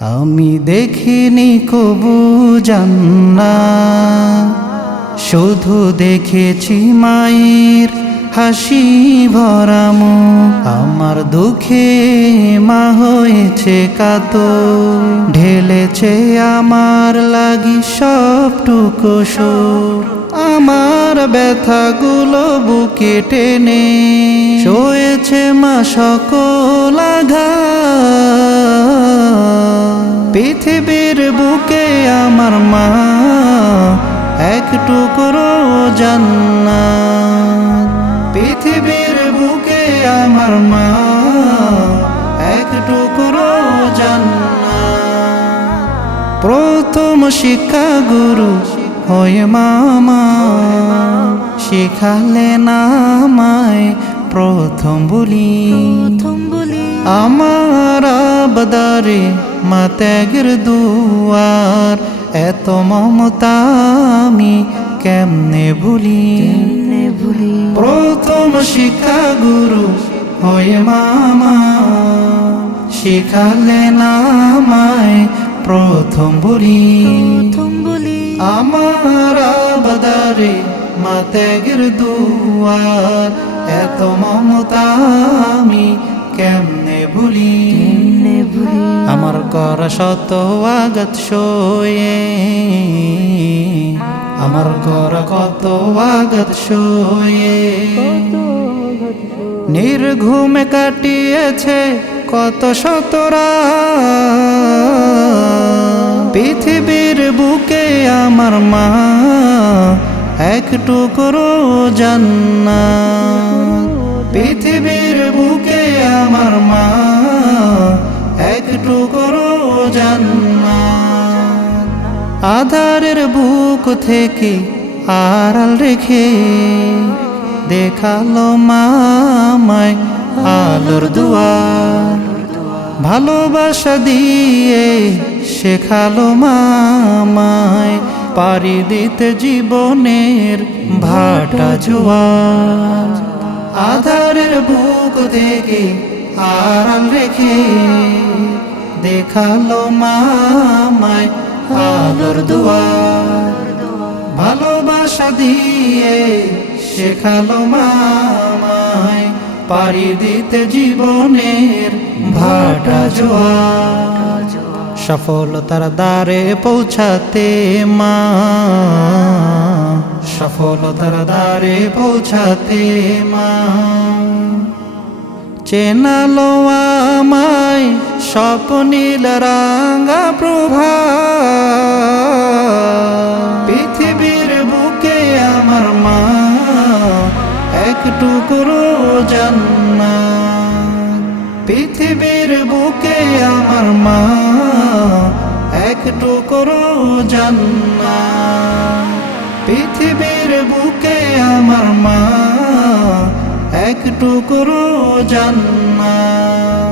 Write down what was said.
আমি দেখিনি কবু জান্না। শুধু দেখেছি মায়ের হাসি ভরাম আমার দুঃখে মা হয়েছে কাত ঢেলেছে আমার লাগি সবটুকু সুর। আমার ব্যথাগুলো বুকে টেনে। শোয়েছে মা সকল আঘাত। পৃথিবীর বুকে আমার মা এক টুকরো জান্নাত। পৃথিবীর বুকে আমার মা এক টুকরো জান্নাত। প্রথম শিক্ষা গুরু হয়ে মামা শিখালে নামায় প্রথম বলি। প্রথম বলি। আমার আবদারে মা ত্যাগের দুয়ার এত মমতা আমি কেমনে ভুলি? প্রথম শিক্ষা গুরু হয়ে মামা শিখালে নামায় প্রথম বলি। প্রথম বলি। আমার আবদারে মা ত্যাগের দুয়ার এত মমতা আমি কেমনে ভুলি? আমার কর শত আঘাত সয়ে আমার কর কত আঘাত সয়ে নির্ঘুমে কাটিয়েছে কত শতরা। পৃথিবীর বুকে আমার মা এক টুকরো জান্নাত। পৃথিবীর বুকে আমার মা আধারের বুক থেকে আড়াল রেখে দেখাল মামায় আলোর দুয়ার। ভালোবাসা দিয়ে শেখালো মামায় পারি দিতে জীবনের ভাটা জোয়ার। আধারের বুক থেকে আড়াল রেখে দেখাল মামায় আলোর দুয়ার, ভালোবাসা দিয়ে শেখালো মামায় পারি দিতে জীবনের ভাটা জোয়ার। সফলতার দ্বারে পৌঁছাতে মা, সফলতার দ্বারে পৌঁছাতে মা। চেনালো আমায় স্বপ্নীল রাঙা প্রভা আমার মা এক টুকরো জান্নাত। পৃথিবীর বুকে আমার মা, এক টুকরো জান্নাত। পৃথিবীর বুকে আমার মা, এক টুকরো জান্নাত।